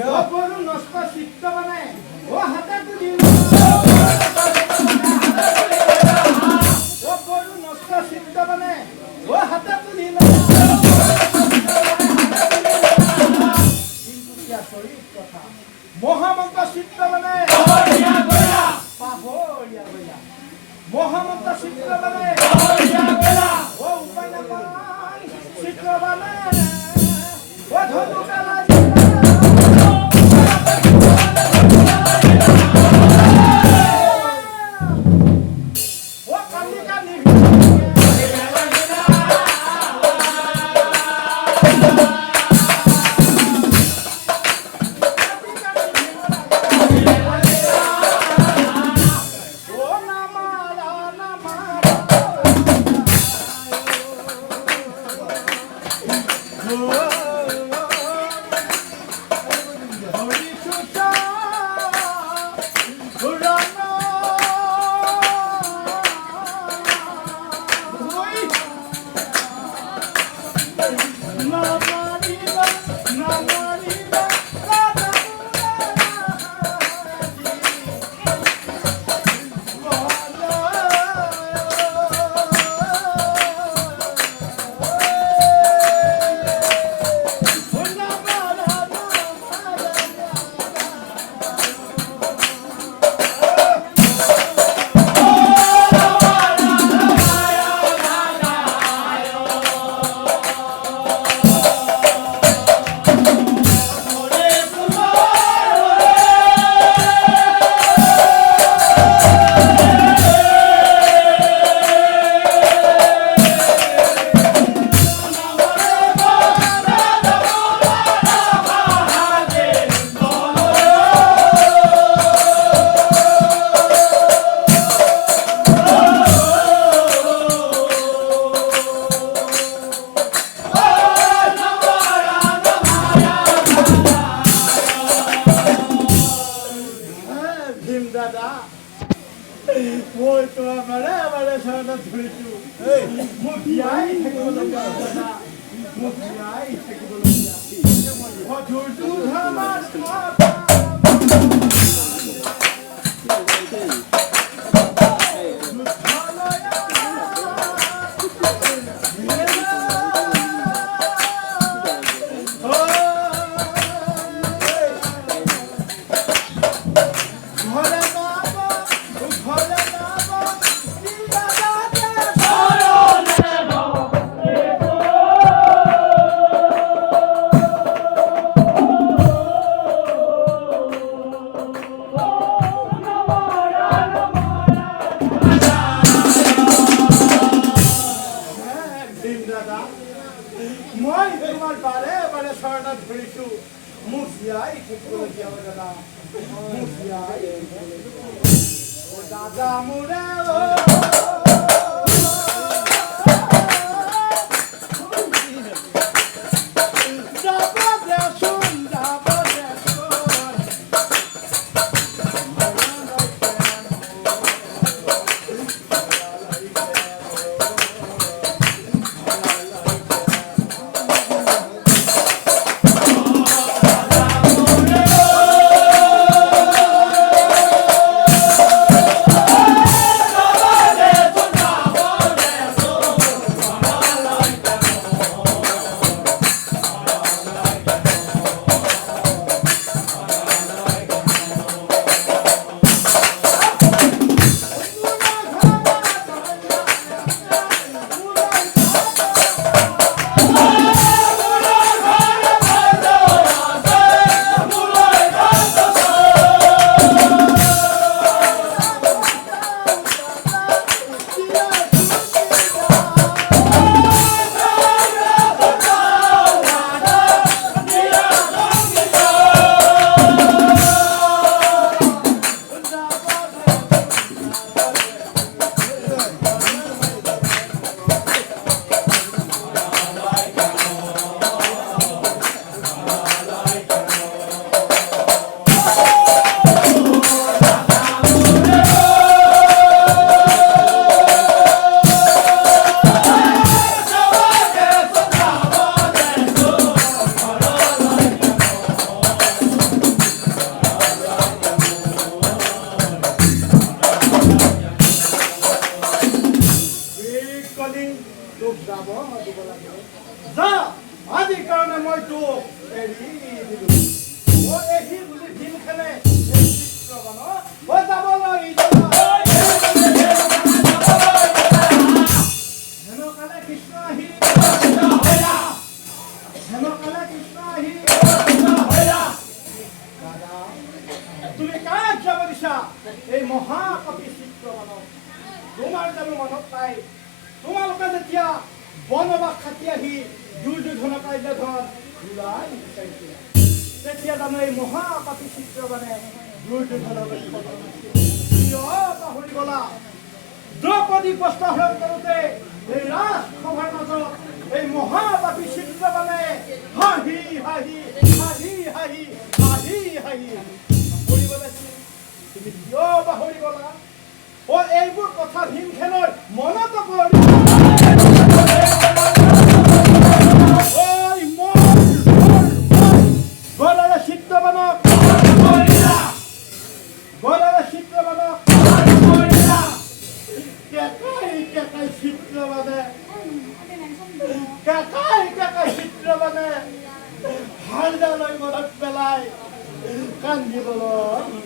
গরু নষ্ট চিত্ত মানে ও হাতে তুলি ও গরু নষ্ট চিত্ত মানে ও হাতে তুলি কিন্তু কি আচৰিত কথা মহামন্ত চিত্ত মানে পাহৰিয়া গয়া মহামন্ত চিত্ত মানে পাহৰিয়া গয়া ও উপায় নাপায় চিত্ত মানে ও ধনু পেলাই মই তো মানে সারা ধরেছি মই বিয়াই থাকিব লগা দাদা মই বিয়াই থাকিব লগা ও ধুরতু ধামার মই তোমার বারে বারে শরণা ধরেছু মুখিয়াই ঠিক করে দিও দাদা মুখিয়াই ও দাদা মুরে ও এই মহাপাপী চিত্ৰবানক তোমাৰ জানো মনত নাই তোমালোকে যেতিয়া বনবাস খাটি আহি দুৰ্যোধনৰ কাৰ্যধন ওলাই বিচাৰিছিল তেতিয়া জানো এই মহাপাপী চিত্ৰবানে দুৰ্যোধনৰ পাহৰি গলা দ্ৰৌপদী বস্ত্ৰহৰণ কৰোঁতে এই ৰাজসভাৰ মাজত এই মহাপাপী চিত্ৰবানে হাঁহি হাঁহি হাঁহি হাঁহি হাঁহি হাঁহি কৰিব লাগিছিল তুমি কিয় পাহৰি গলা এইবোৰ কথা ভীমসেনৰ মনত পৰি গলাৰে চিত্ৰবানক কেকাই চিত্ৰবানে হালদালৈ মনত পেলাই কান্দিবলৈ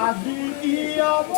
আজি কি হ'ব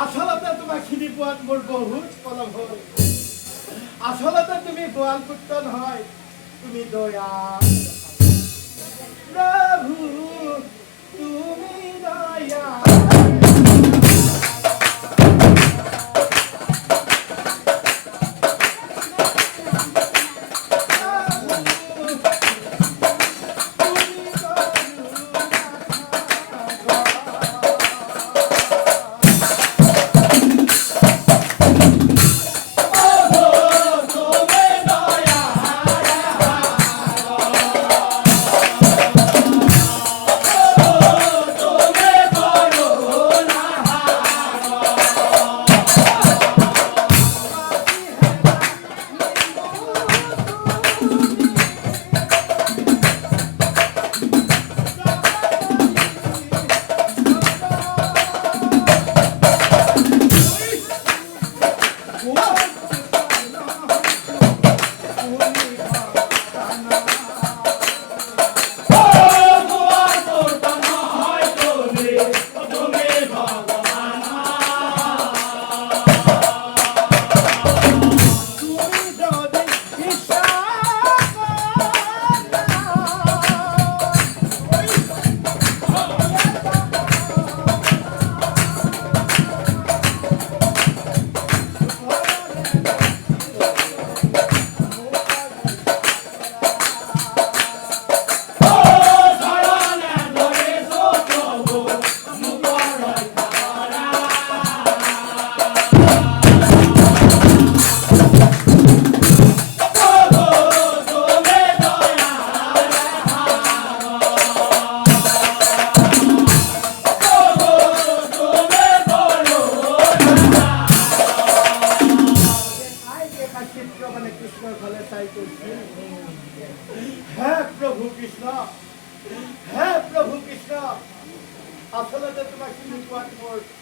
আচলতে তোমাক চিনি পোৱাত মোৰ বহুত পলম হ'ল আচলতে তুমি গোৱাল পুত্ৰ নহয় তুমি দয়া প্ৰভু তুমি দয়া হলে তাই করছে। হ্যাঁ প্রভু কৃষ্ণ, হ্যাঁ প্রভু কৃষ্ণ, আসলে তো তোমার শুধু